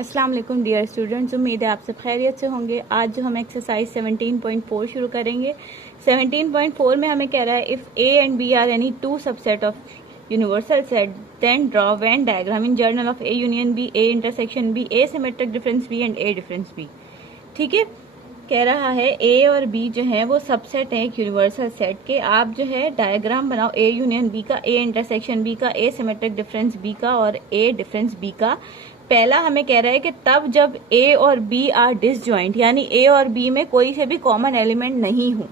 अस्सलाम वालेकुम dear students, उम्मीद है आप सब खैरियत से होंगे। आज जो हम एक्सरसाइज 17.4 शुरू करेंगे। 17.4 में हमें कह रहा है if A and B are any two subset of universal set then draw Venn diagram in general of A union B, A intersection B, A symmetric difference B and A difference B. ठीक है, कह रहा है ए और B जो है वो subset है एक यूनिवर्सल सेट के। आप जो है डायग्राम बनाओ ए यूनियन बी का, ए इंटरसेक्शन बी का, ए सिमेट्रिक डिफरेंस बी का और ए डिफरेंस बी का। पहला हमें कह रहा है कि तब जब ए और बी आर डिसजॉइंट, यानी ए और बी में कोई से भी कॉमन एलिमेंट नहीं हो।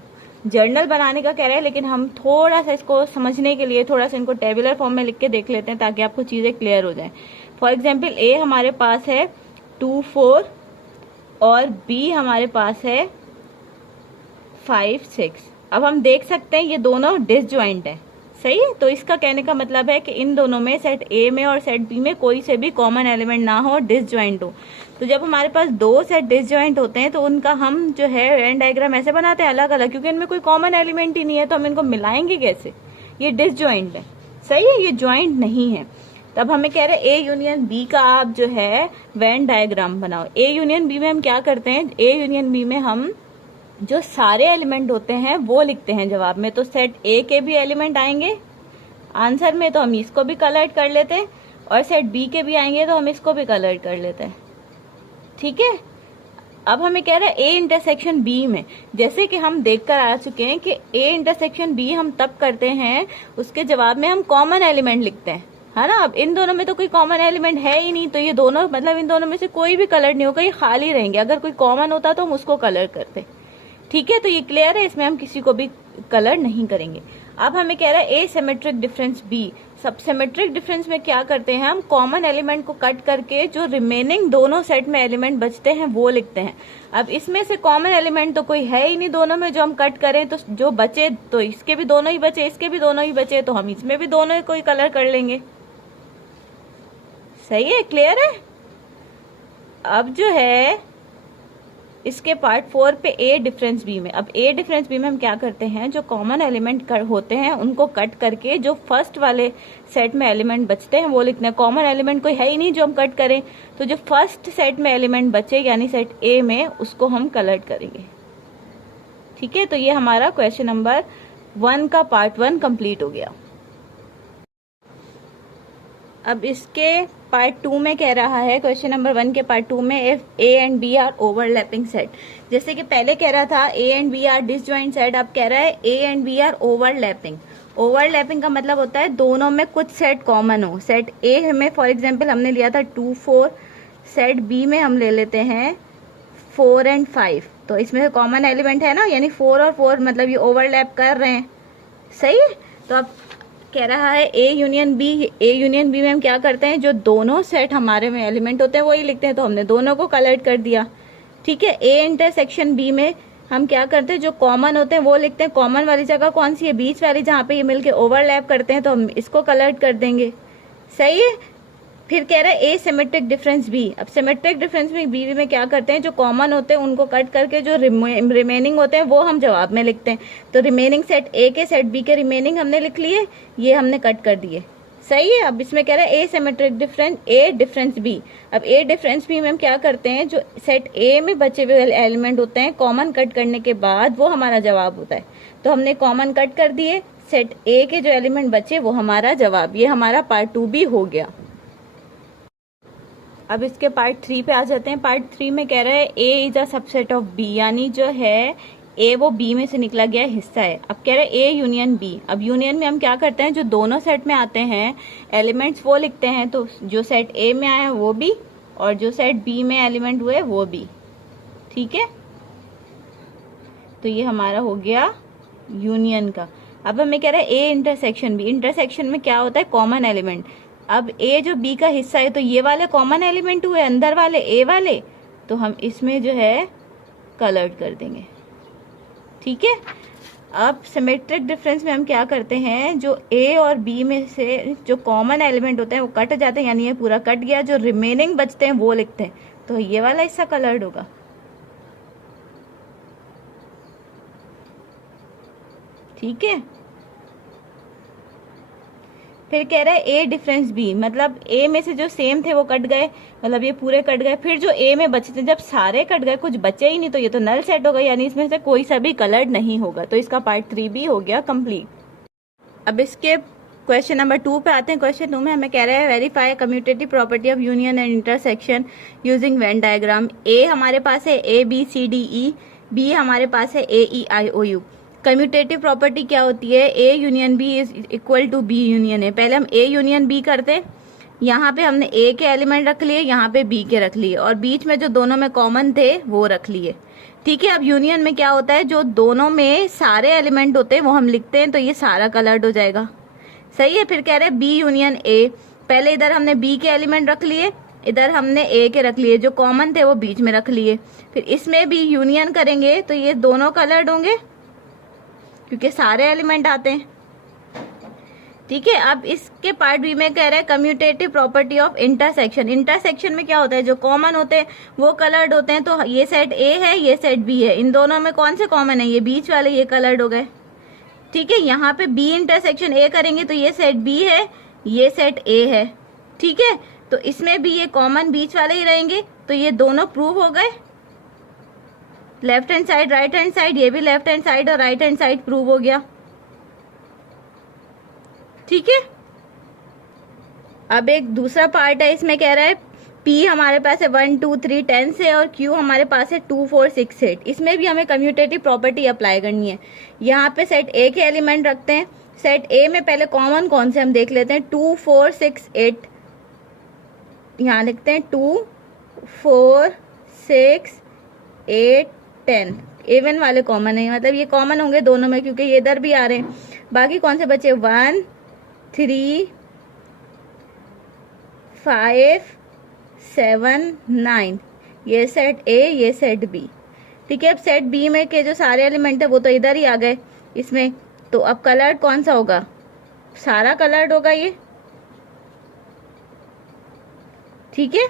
जर्नल बनाने का कह रहा है, लेकिन हम थोड़ा सा इसको समझने के लिए थोड़ा सा इनको टेबुलर फॉर्म में लिख के देख लेते हैं ताकि आपको चीजें क्लियर हो जाए। फॉर एग्जाम्पल ए हमारे पास है 2, 4 और बी हमारे पास है 5, 6। अब हम देख सकते हैं ये दोनों डिसजॉइंट है, सही है। तो इसका कहने का मतलब है कि इन दोनों में, सेट ए में और सेट बी में कोई से भी कॉमन एलिमेंट ना हो, डिसजॉइंट हो। तो जब हमारे पास दो सेट डिसजॉइंट होते हैं तो उनका हम जो है वेन डायग्राम ऐसे बनाते हैं अलग अलग, क्योंकि इनमें कोई कॉमन एलिमेंट ही नहीं है, तो हम इनको मिलाएंगे कैसे। ये डिसजॉइंट है, सही है, ये ज्वाइंट नहीं है। तब हमें कह रहे हैं ए यूनियन बी का आप जो है वेन डायग्राम बनाओ। ए यूनियन बी में हम क्या करते हैं, ए यूनियन बी में हम जो सारे एलिमेंट होते हैं वो लिखते हैं जवाब में। तो सेट ए के भी एलिमेंट आएंगे आंसर में, तो हम इसको भी कलर्ड कर लेते हैं, और सेट बी के भी आएंगे तो हम इसको भी कलर्ड कर लेते हैं। ठीक है, अब हमें कह रहा है ए इंटरसेक्शन बी में, जैसे कि हम देखकर आ चुके हैं कि ए इंटरसेक्शन बी हम तब करते हैं उसके जवाब में हम कॉमन एलिमेंट लिखते हैं, है ना। अब इन दोनों में तो कोई कॉमन एलिमेंट है ही नहीं, तो ये दोनों मतलब इन दोनों में से कोई भी कलर नहीं होगा, ये खाली रहेंगे। अगर कोई कॉमन होता तो हम उसको कलर करते। ठीक है, तो ये क्लियर है, इसमें हम किसी को भी कलर नहीं करेंगे। अब हमें कह रहा है ए सिमेट्रिक डिफरेंस बी। सब सिमेट्रिक डिफरेंस में क्या करते हैं, हम कॉमन एलिमेंट को कट करके जो रिमेनिंग दोनों सेट में एलिमेंट बचते हैं वो लिखते हैं। अब इसमें से कॉमन एलिमेंट तो कोई है ही नहीं दोनों में, जो हम कट करें तो जो बचे, तो इसके भी दोनों ही बचे, इसके भी दोनों ही बचे, तो हम इसमें भी दोनों ही कोई कलर कर लेंगे। सही है, क्लियर है। अब जो है इसके पार्ट 4 पे ए डिफरेंस बी में, अब ए डिफरेंस बी में हम क्या करते हैं, जो कॉमन एलिमेंट होते हैं उनको कट करके जो फर्स्ट वाले सेट में एलिमेंट बचते हैं वो लिखते हैं। कॉमन एलिमेंट कोई है ही नहीं जो हम कट करें, तो जो फर्स्ट सेट में एलिमेंट बचे यानी सेट ए में, उसको हम कलर करेंगे। ठीक है, तो ये हमारा क्वेश्चन नंबर 1 का पार्ट 1 कंप्लीट हो गया। अब इसके पार्ट 2 में कह रहा है, क्वेश्चन नंबर 1 के पार्ट 2 में, if A and B are overlapping set. जैसे कि पहले कह रहा था A and B are disjoint set, अब कह रहा है A and B are overlapping. Overlapping का मतलब होता है दोनों में कुछ सेट कॉमन हो। सेट ए में फॉर एग्जाम्पल हमने लिया था 2, 4, सेट बी में हम ले लेते हैं 4 एंड 5, तो इसमें कॉमन एलिमेंट है ना, यानी 4 और 4 मतलब ये ओवरलैप कर रहे हैं, सही है। तो अब कह रहा है A union B. A union B में हम क्या करते हैं, जो दोनों सेट हमारे में एलिमेंट होते हैं वही लिखते हैं, तो हमने दोनों को कलर्ड कर दिया। ठीक है, ए इंटरसेक्शन बी में हम क्या करते हैं, जो कॉमन होते हैं वो लिखते हैं। कॉमन वाली जगह कौन सी है, बीच वाली, जहाँ पे ये मिलके ओवरलैप करते हैं, तो हम इसको कलर्ड कर देंगे। सही है। फिर कह रहा है ए सिमेट्रिक डिफरेंस बी। अब सिमेट्रिक डिफरेंस में बी में क्या करते हैं, जो कॉमन होते हैं उनको कट करके जो रिमेनिंग होते हैं वो हम जवाब में लिखते हैं। तो रिमेनिंग सेट ए के सेट बी के रिमेनिंग हमने लिख लिए, ये हमने कट कर दिए। सही है। अब इसमें कह रहा है ए सिमेट्रिक डिफरेंस ए डिफरेंस बी। अब ए डिफरेंस बी में हम क्या करते हैं, जो सेट ए में बचे हुए एलिमेंट होते हैं कॉमन कट करने के बाद वो हमारा जवाब होता है, तो हमने कॉमन कट कर दिए, सेट ए के जो एलिमेंट बचे वो हमारा जवाब। ये हमारा पार्ट 2 भी हो गया। अब इसके पार्ट 3 पे आ जाते हैं। पार्ट 3 में कह रहा है A is a subset of B, यानी जो है ए वो बी में से निकला गया हिस्सा है। अब कह रहा है ए यूनियन बी। अब यूनियन में हम क्या करते हैं, जो दोनों सेट में आते हैं एलिमेंट्स वो लिखते हैं, तो जो सेट ए में आया वो भी और जो सेट बी में एलिमेंट हुए वो भी। ठीक है, तो ये हमारा हो गया यूनियन का। अब हमें कह रहा है ए इंटरसेक्शन बी। इंटरसेक्शन में क्या होता है, कॉमन एलिमेंट। अब ए जो बी का हिस्सा है तो ये वाले कॉमन एलिमेंट हुए, अंदर वाले ए वाले, तो हम इसमें जो है कलर्ड कर देंगे। ठीक है। अब सिमेट्रिक डिफरेंस में हम क्या करते हैं, जो ए और बी में से जो कॉमन एलिमेंट होते हैं वो कट जाते हैं, यानी ये पूरा कट गया, जो रिमेनिंग बचते हैं वो लिखते हैं, तो ये वाला हिस्सा कलर्ड होगा। ठीक है। फिर कह रहा है ए डिफरेंस बी, मतलब ए में से जो सेम थे वो कट गए, मतलब ये पूरे कट गए। फिर जो ए में बचे थे, जब सारे कट गए कुछ बचे ही नहीं, तो ये तो नल सेट होगा, यानी इसमें से कोई सा भी कलर्ड नहीं होगा। तो इसका पार्ट 3B हो गया कंप्लीट। अब इसके क्वेश्चन नंबर 2 पे आते हैं। क्वेश्चन 2 में हमें कह रहा है verify commutative property of union and intersection using Venn diagram. A हमारे पास है ABCDE, बी हमारे पास है AEIOU। कम्यूटेटिव प्रॉपर्टी क्या होती है? A union B is equal to B union A। पहले हम A यूनियन B करते हैं, यहाँ पे हमने A के एलिमेंट रख लिए, यहाँ पे B के रख लिए, और बीच में जो दोनों में कॉमन थे वो रख लिए। ठीक है, अब यूनियन में क्या होता है, जो दोनों में सारे एलिमेंट होते हैं वो हम लिखते हैं, तो ये सारा कलर्ड हो जाएगा। सही है। फिर कह रहे हैं B यूनियन A, पहले इधर हमने B के एलिमेंट रख लिए, इधर हमने A के रख लिए, जो कॉमन थे वो बीच में रख लिए। फिर इसमें भी यूनियन करेंगे तो ये दोनों कलर्ड होंगे क्योंकि सारे एलिमेंट आते हैं। ठीक है, अब इसके पार्ट बी में कह रहा है commutative property of intersection. Intersection में क्या होता है, जो कॉमन होते हैं वो कलर्ड होते हैं। तो ये सेट A है, ये सेट B है, इन दोनों में कौन से कॉमन है, ये बीच वाले, ये कलर्ड हो गए। ठीक है, यहाँ पे B इंटरसेक्शन A करेंगे तो ये सेट B है, ये सेट A है। ठीक है, तो इसमें भी ये कॉमन बीच वाले ही रहेंगे, तो ये दोनों प्रूव हो गए। Left hand side, right hand side, ये भी लेफ्ट हैंड साइड और राइट हैंड साइड प्रूव हो गया। ठीक है, अब एक दूसरा पार्ट है, इसमें कह रहा है P हमारे पास है 1 2 3 10 से और Q हमारे पास है 2 4 6 8। इसमें भी हमें कम्यूटेटिव प्रॉपर्टी अप्लाई करनी है। यहाँ पे सेट A के एलिमेंट रखते हैं। सेट A में पहले कॉमन कौन से हम देख लेते हैं, 2 4 6 8, यहाँ लिखते हैं 2 4 6 8 10। A1 वाले कॉमन है, मतलब ये कॉमन होंगे दोनों में क्योंकि ये इधर भी आ रहे हैं। बाकी कौन से बचे, 1 3 5 7 9, ये सेट A, ये सेट B। ठीक है, अब सेट B में के जो सारे एलिमेंट है वो तो इधर ही आ गए इसमें, तो अब कलर्ड कौन सा होगा, सारा कलर्ड होगा ये। ठीक है,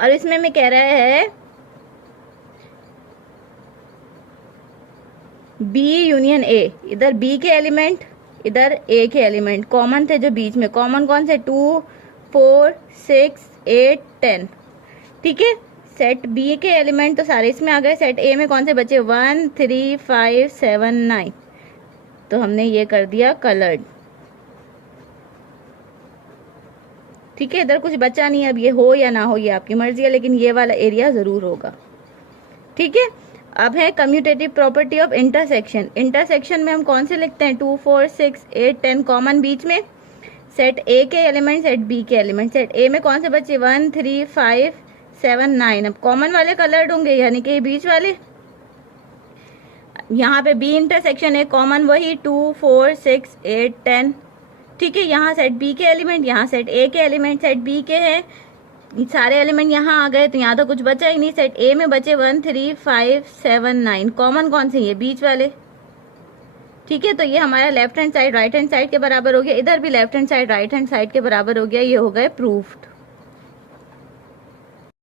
और इसमें मैं कह रहा है B यूनियन A, इधर B के एलिमेंट, इधर A के एलिमेंट कॉमन थे, जो बीच में कॉमन कौन से, 2 4 6 8 10। ठीक है, सेट B के एलिमेंट तो सारे इसमें आ गए। सेट A में कौन से बचे, 1 3 5 7 9, तो हमने ये कर दिया कलर्ड। ठीक है, इधर कुछ बचा नहीं, अब ये हो या ना हो ये आपकी मर्जी है, लेकिन ये वाला एरिया जरूर होगा। ठीक है, अब है commutative property of intersection. Intersection में हम कौन से लिखते हैं, 2 4 6 8 10 कॉमन बीच में, सेट A के एलिमेंट, सेट B के एलिमेंट। सेट A में कौन से बचे, 1 3 5 7 9, अब कॉमन वाले कलर्ड होंगे, यानी कि बीच वाले। यहाँ पे B इंटरसेक्शन है, कॉमन वही 2 4 6 8 10। ठीक है, यहाँ सेट B के एलिमेंट, यहाँ सेट A के एलिमेंट, सेट B के हैं, सारे एलिमेंट यहाँ आ गए, तो यहाँ तो कुछ बचा ही नहीं। सेट A में बचे 1 3 5 7 9, कॉमन कौन से, ये बीच वाले। ठीक है, तो ये हमारा left hand side right hand side के बराबर हो गया, इधर भी left hand side right hand side के बराबर हो गया, ये हो गए प्रूफ्ड।